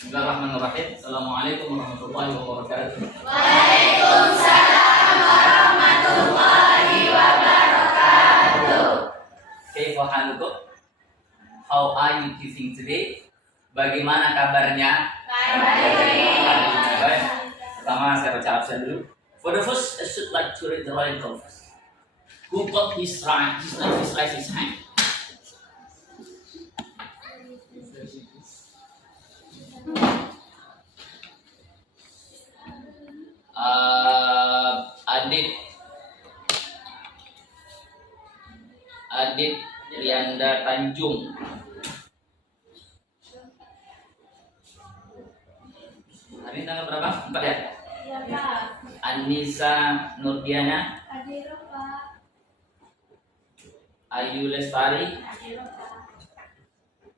Bismillahirrahmanirrahim. Assalamualaikum warahmatullahi wabarakatuh. Waalaikumsalam warahmatullahi wabarakatuh. Kaifa halukum? How are you keeping today? Bagaimana kabarnya? Baik. Pertama saya baca absen dulu. For the first, I should like to read the royal call first. Who got his right, his left, his right, his hand? Adit Rianda Tanjung. Hari ini tanggal berapa? 4 ya? Iya, Pak. Anissa Nurdiana. Hadir, Pak. Ayu Lestari. Hadir, Pak.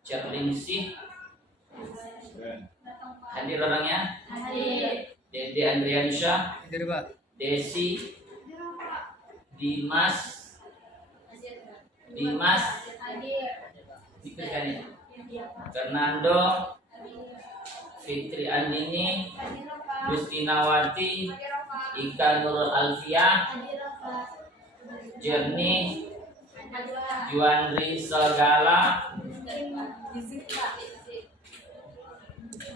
Cerlingsih. Datang, Pak. Hadir orangnya. Hadir. Dede Andriansyah. Hadir Pak. Desi. Hadir, Pak. Dimas. Hadir, Pak. Dimas. Hadir. Dikirkan ya. Iya, Pak. Fernando. Hadir. Fitri Andini. Hadir, Pak. Gustinawati. Hadir, Pak. Ika Nurul Alfiah. Hadir, Pak. Jernih. Hadir, Pak. Juandri Segala. Hadir, Pak. Izin, Pak.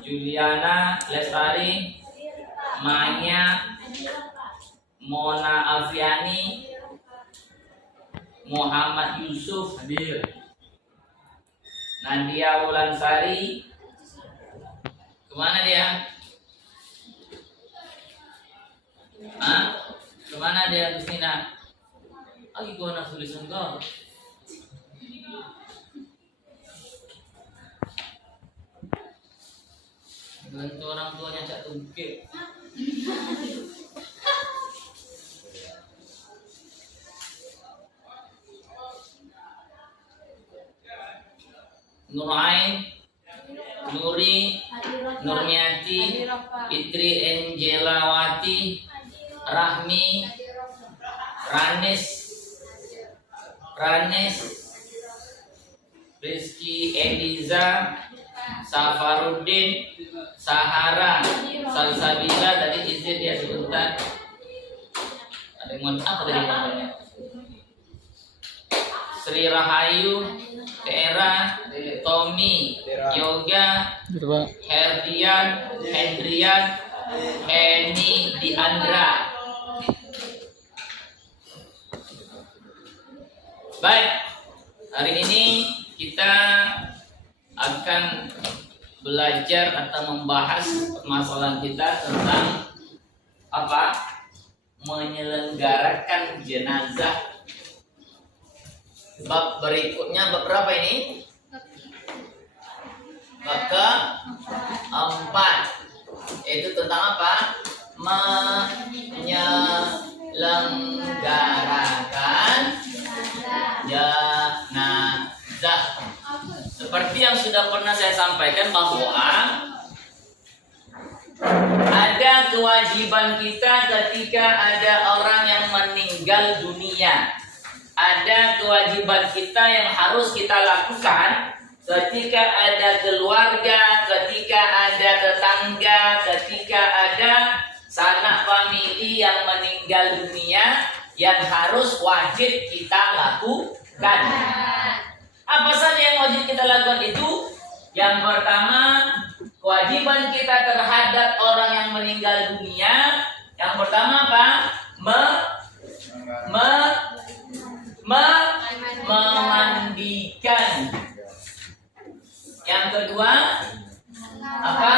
Juliana Lestari. Hadir, Pak. Maya. Hadir, Pak. Mona Afiani. Hadir, Pak. Muhammad Yusuf. Hadir. Nadia Wulansari. Kemana dia? Kemana dia, Gustina? Lagi gua nak tulisan kau. Bantu orang tuanya cak tungkir. Nurain, Nuri, Hadir, Pak. Nurmiati, Hadir, Pak. Fitri Angelawati, Rahmi, Ranis, Rizky Eliza, Safaruddin, Sahara, Salsabila. Tadi izin dia sebentar. Ada yang mau apa tadi namanya? Sri Rahayu, Tera, Tommy, Yoga, Hadir Pak. Herdian, Hendrian, Henny, Diandra. Baik, hari ini kita akan belajar atau membahas permasalahan kita tentang apa? Menyelenggarakan jenazah. Bab berikutnya, bab berapa ini? Bab keempat. Itu tentang apa? Menyelenggarakan jenazah. Seperti yang sudah pernah saya sampaikan bahwa ada kewajiban kita ketika ada orang yang meninggal dunia. Ada kewajiban kita yang harus kita lakukan ketika ada keluarga, ketika ada tetangga, ketika ada sanak famili yang meninggal dunia, yang harus wajib kita lakukan. Apa saja yang wajib kita lakukan itu? Yang pertama, kewajiban kita terhadap orang yang meninggal dunia. Yang pertama apa? Memandikan. Yang kedua apa?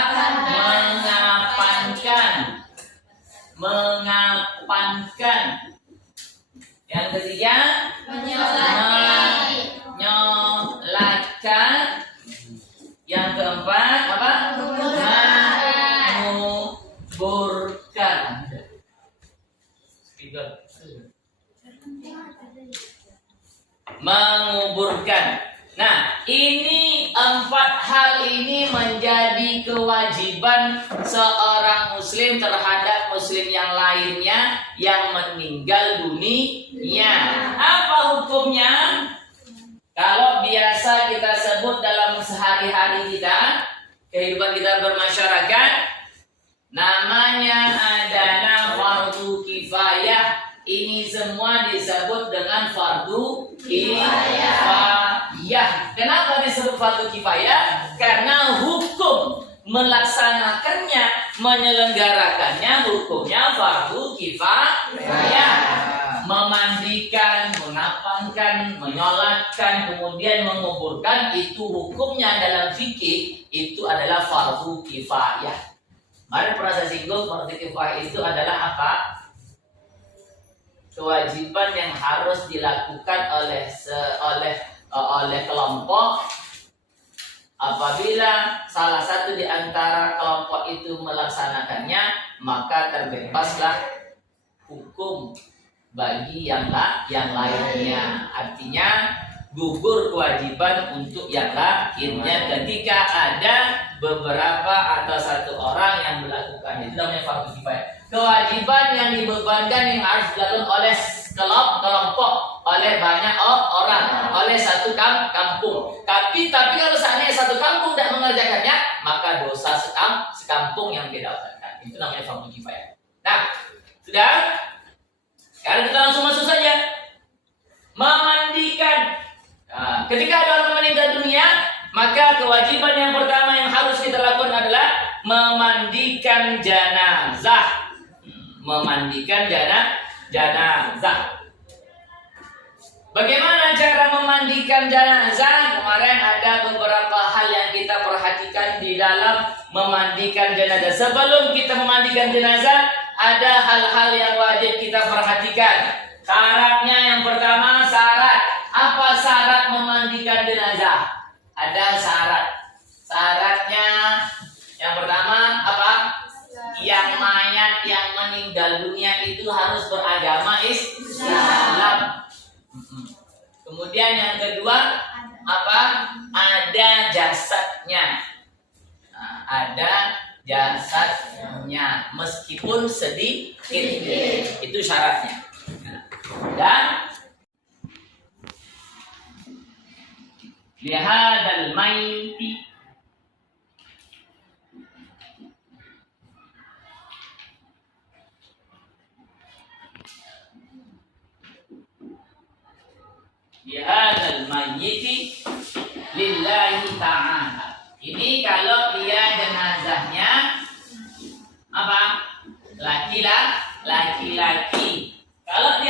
Mengapankan. Yang ketiga menyolatkan. Yang keempat apa? Menguburkan. Menguburkan. Nah, ini 4 hal ini menjadi kewajiban seorang muslim terhadap muslim yang lainnya yang meninggal dunia. Apa hukumnya? Kalau biasa kita sebut dalam sehari-hari kita, kehidupan kita bermasyarakat, namanya adalah fardu kifayah. Ini semua disebut dengan fardu kifayah. Kenapa disebut fardu kifayah? Karena hukum melaksanakannya, menyelenggarakannya hukumnya fardu kifayah. Memandikan, mengapankan, menyolatkan, kemudian menguburkan, itu hukumnya dalam fikih itu adalah fardu kifayah. Mari pernah saya singgung, fardu kifayah itu adalah apa? Kewajiban yang harus dilakukan oleh kelompok. Apabila salah satu di antara kelompok itu melaksanakannya, maka terbebaslah hukum bagi yang lainnya. Artinya gugur kewajiban untuk yang lainnya ketika ada beberapa atau satu orang yang melakukan. Itu namanya fardu kifayah. Kewajiban yang dibebankan yang harus dilakukan oleh kelompok, oleh banyak orang, oleh satu kampung. Tapi kalau seandainya satu kampung tidak mengerjakannya, maka dosa sekampung yang didapatkan. Itu namanya fardu kifayah. Nah, sudah. Sekarang kita langsung masuk saja. Memandikan. Nah, ketika ada orang meninggal dunia, maka kewajiban yang pertama yang harus kita lakukan adalah memandikan jenazah. Memandikan jenazah. Bagaimana cara memandikan jenazah? Kemarin ada beberapa hal yang kita perhatikan di dalam memandikan jenazah. Sebelum kita memandikan jenazah, ada hal-hal yang wajib kita perhatikan. Syaratnya yang pertama, syarat. Apa syarat memandikan jenazah? Ada syarat. Syaratnya yang pertama apa? Yang mayat yang meninggal dunia itu harus beragama Islam. Kemudian yang kedua apa? Ada jasadnya. Nah, ada jasadnya meskipun sedikit. Itu syaratnya. Dan lihadal maiti bihadzal mayyiti lillahi ta'ala. Ini kalau dia jenazahnya apa? Laki-laki. Kalau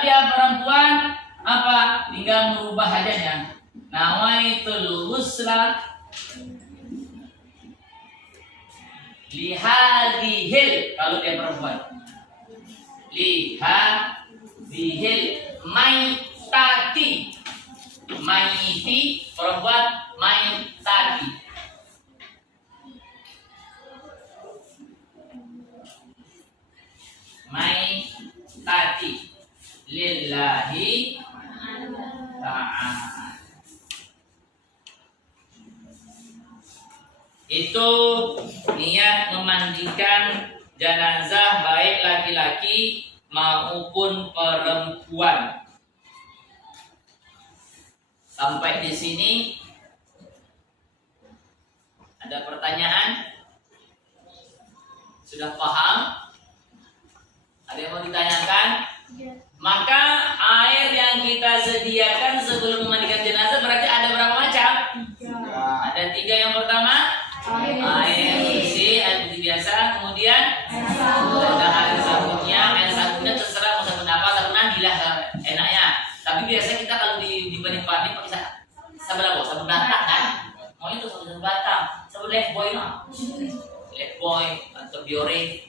dia perempuan apa? Tinggal merubah hajatnya. Nawaitul husra lihadihil, kalau dia perempuan lihadihil maitati, maiti perempuan, maitati. Maitati lillahi ta'ala. Itu niat memandikan jenazah baik laki-laki maupun perempuan. Sampai di sini ada pertanyaan? Sudah paham? Ada yang mau ditanyakan? Maka air yang kita sediakan sebelum memandikan jenazah berarti ada berapa macam? Ada 3. Yang pertama air bersih, air putih biasa. Kemudian ada air sabunnya. Air sabunnya terserah mau sabun apa, sabun mandilah enaknya. Tapi biasa kita kalau di panik-panik pakai sabun apa? Sabun batang kan? Mau itu sabun batang, sabun Lifebuoy mah. Lifebuoy atau Biore.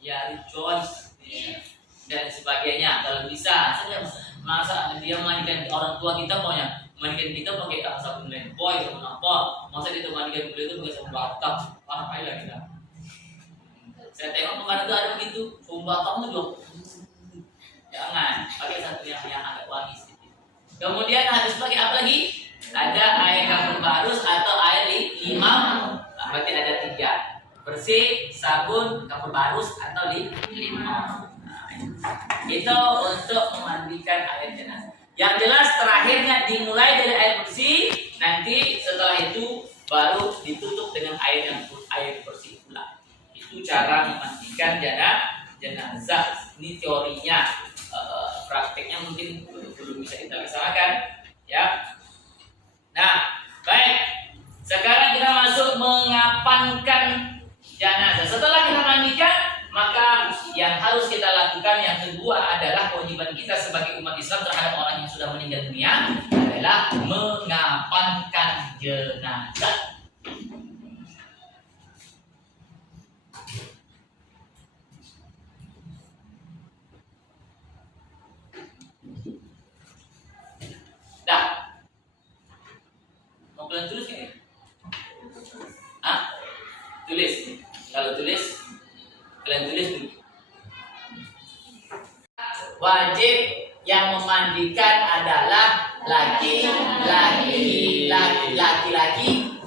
Ya, Rejoice dan sebagainya. Kalau bisa, masa dia mandikan orang tua kita maunya mandikan kita pakai sabun Lifebuoy, sabun apa? Masa kita mandikan beliau itu pakai sabun batang? Parah aja kita. Saya tengok kemarin itu ada begitu, sabun batang itu dong. Jangan pakai sabun yang agak wangi sedikit. Kemudian harus pakai apa lagi? Ada air kapur barus atau air limau. Nah, berarti ada 3. Bersih, sabun, kapur barus atau limau. Nah, Itu untuk memandikan air jenazah. Yang jelas terakhirnya dimulai dari air bersih, nanti setelah itu baru ditutup dengan air bersih pula. Itu cara memandikan jenazah. Ini teorinya. Prakteknya mungkin belum bisa kita laksanakan, ya. Nah, baik. Sekarang kita masuk mengapankan jenazah. Setelah kita mandikan, maka yang harus kita lakukan yang kedua adalah kewajiban kita sebagai umat Islam terhadap orang yang sudah meninggal dunia adalah mengapankan jenazah. Dah. Mau kalian tulis nggak? Tulis. Kalau tulis, kalian tulis dulu. Wajib yang memandikan adalah laki-laki.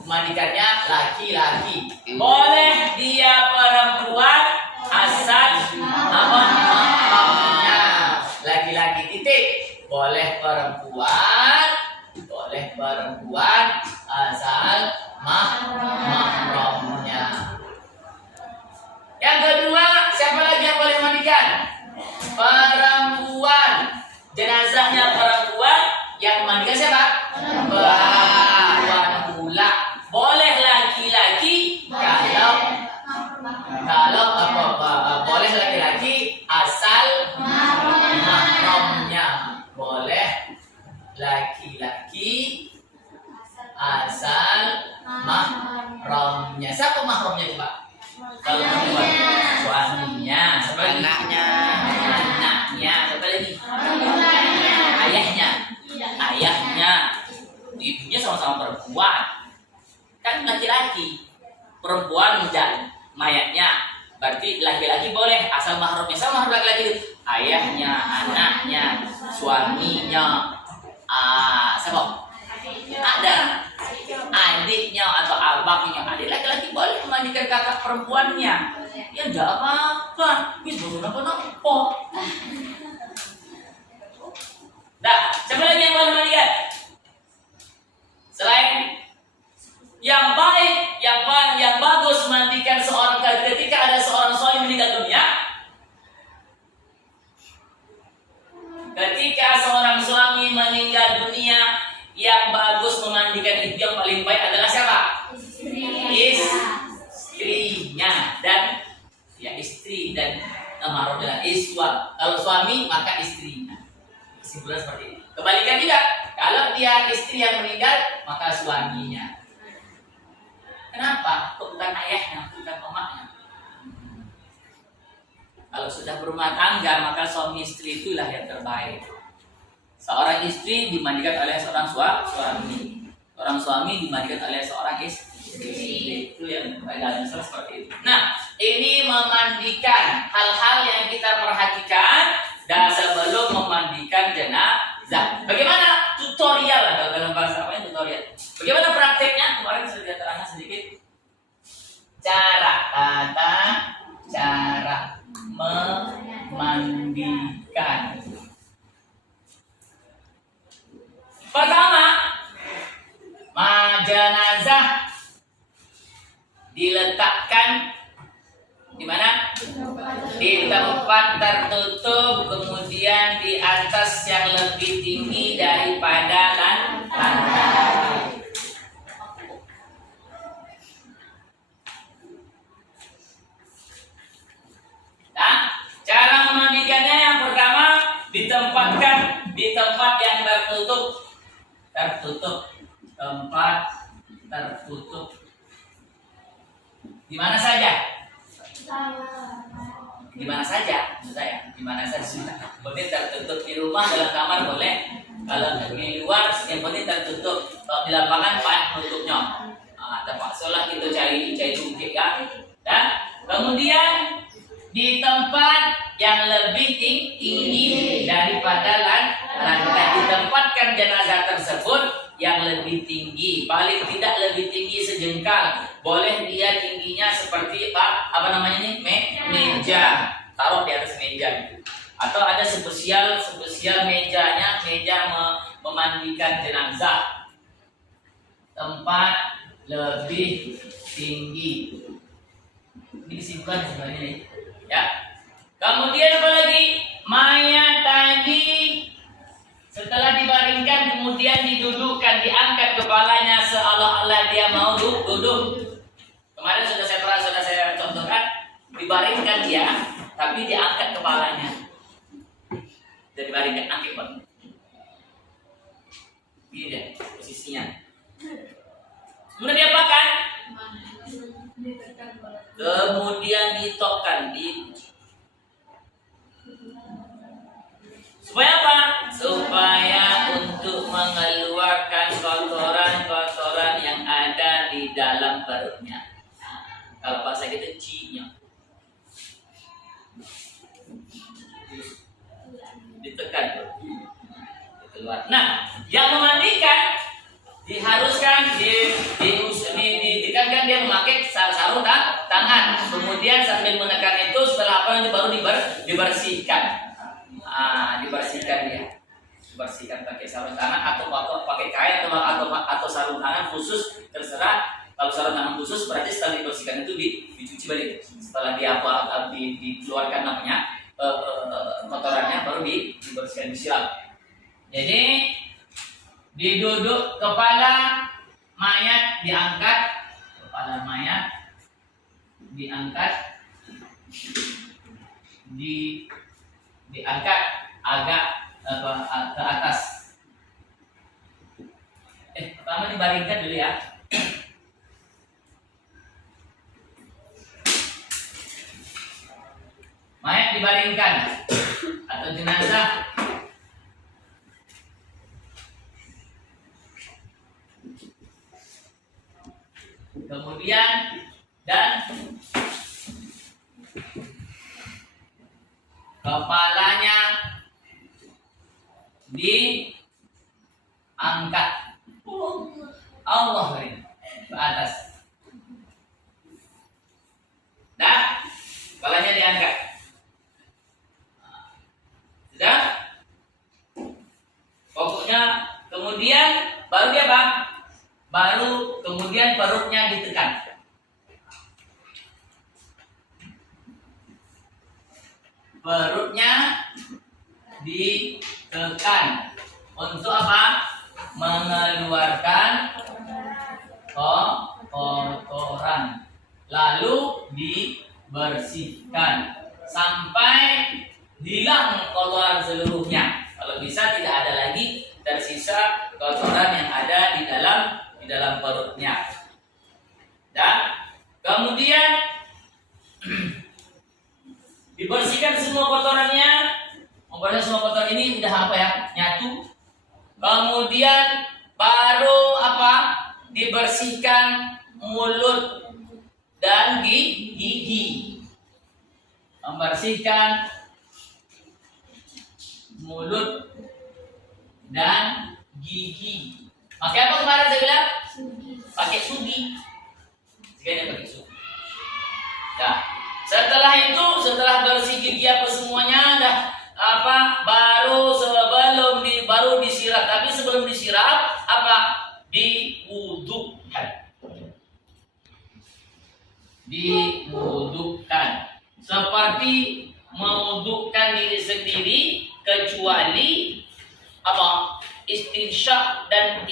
Memandikannya laki-laki. Boleh dia perempuan asal mahramnya. Laki-laki titik. Boleh perempuan asal mahramnya. Yang kedua, siapa lagi yang boleh mandikan? Perempuan. Jenazahnya perempuan, yang mandikan siapa? Perempuan pula. Boleh laki-laki kalau boleh laki-laki asal mahramnya. Boleh laki-laki asal mahramnya. Siapa mahramnya coba? Kalau perempuan, suaminya, anaknya, siapa lagi? Ayahnya, ibunya sama-sama perempuan. Kan laki-laki, perempuan dan mayatnya. Berarti laki-laki boleh asal mahramnya. Sama mahram laki-laki, ayahnya, anaknya, suaminya, siapa? Ada adiknya atau abangnya. Adik laki-laki boleh memandikan kakak perempuannya. Ya enggak apa-apa. Wis belum apa-apa. Nah, siapa lagi yang boleh mandikan? Selain yang baik, yang bagus mandikan seorang ketika ada seorang suami meninggal dunia. Ketika seorang suami meninggal dunia, yang bagus memandikan itu yang paling baik adalah siapa? Istrinya dan istri dan mahram dengan iswa. Kalau suami maka istrinya. Kesimpulan seperti itu. Kebalikan juga, kalau dia istri yang meninggal maka suaminya. Kenapa? Kok bukan ayahnya, bukan emaknya? Kalau sudah berumah tangga maka suami istri itulah yang terbaik. Seorang istri dimandikan oleh seorang suami. Seorang suami dimandikan oleh seorang istri. Itu yang dalam Islam seperti itu. Nah, ini memandikan hal-hal yang kita perhatikan dan sebelum memandikan jenazah. Bagaimana tutorial kalau dalam bahasa apa tutorial? Bagaimana prakteknya? Kemarin sudah diterangkan sedikit. Tata cara memandikan. Pertama, jenazah diletakkan di mana? Di tempat tertutup, kemudian di atas yang lebih tinggi daripada lantai. Nah, cara memandikannya yang pertama ditempatkan di tempat yang tertutup, tempat tertutup. Di mana saja? Di mana saja? Maksud saya, di mana saja. Boleh tertutup di rumah, dalam kamar boleh. Kalau di luar, yang penting tertutup. Kalau di lapangan, banyak tutupnya. Terpaksalah kita cari tungkik ya. Dan kemudian di tempat yang lebih tinggi daripada lantai, ditempatkan jenazah tersebut yang lebih tinggi, paling tidak lebih tinggi sejengkal. Boleh dia tingginya seperti apa namanya nih? Meja. Taruh di atas meja gitu. Atau ada spesial mejanya, memandikan jenazah. Tempat lebih tinggi. Ini kesibukan sebenarnya nih. Ya. Kemudian apa lagi? Mayat tadi setelah dibaringkan kemudian didudukkan, diangkat kepalanya seolah-olah dia mau duduk. Kemarin sudah saya contohkan, dibaringkan dia, tapi diangkat kepalanya. Dan dibaringkan, angkat bang. Ini dia posisinya. Kemudian diapakan? Kemudian ditokkan, supaya apa? Supaya untuk mengeluarkan kotoran-kotoran yang ada di dalam perutnya. Nah, kalau bahasa kita cinya. Ditekan tuh. Keluar. Nah, yang memandikan diharuskan ditekankan dia memakai sarung tangan. Kemudian sambil menekan itu setelah apa nanti baru dibersihkan. Dibersihkan dia. Dibersihkan pakai sarung tangan atau pakai kain atau sarung tangan khusus, terserah. Kalau sarung tangan khusus berarti setelah dibersihkan itu dicuci balik. Setelah dikeluarkan namanya kotorannya baru dibersihkan, disiram. Jadi diduduk, kepala mayat diangkat diangkat agak ke atas. Pertama dibaringkan dulu ya. Mayat dibaringkan atau jenazah kemudian dan kepalanya diangkat Allah ke atas. Dah, kepalanya diangkat. Sudah? Pokoknya kemudian baru dia apa? Baru kemudian perutnya ditekan. Perutnya ditekan untuk apa? Mengeluarkan kotoran. Lalu dibersihkan sampai hilang kotoran seluruhnya. Kalau bisa tidak ada lagi tersisa kotoran yang ada di dalam perutnya. Dan kemudian dibersihkan semua kotorannya. Membersihkan semua kotoran ini udah apa ya? Nyatu. Kemudian baru apa? Dibersihkan mulut dan gigi. Membersihkan mulut dan gigi. Pakai apa kemarin saya bilang? Pakai sugi. Sekarang pakai sugi. Ya. Setelah itu, setelah bersih gigi apa semuanya, dah apa? Baru disiram. Tapi sebelum disiram, apa? Diwudukkan. Seperti mewudukkan diri sendiri, kecuali apa? Istinsyak dan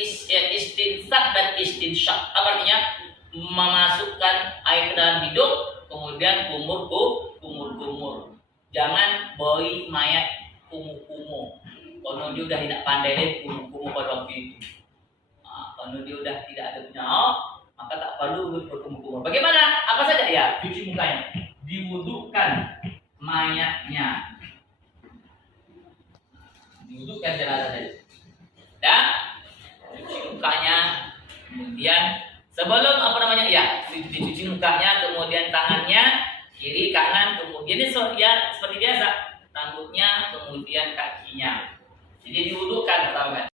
istinsyak. Apa artinya? Memasukkan air ke dalam hidung, kemudian kumur. Jangan boi mayat kumu. Kalau dia udah tidak pandai deh kumu pada waktu itu. Kalau dia udah tidak ada nyawa, maka tak perlu berkumur. Bagaimana? Apa saja ya? Cuci mukanya, diwudukkan mayatnya, diwudukkan jenazah tadi. Dan cuci mukanya, kemudian sebelum dicuci mukanya, kemudian tangannya kiri kanan, kemudian ini seperti biasa rambutnya, kemudian kakinya. Jadi diwudukkan pertama.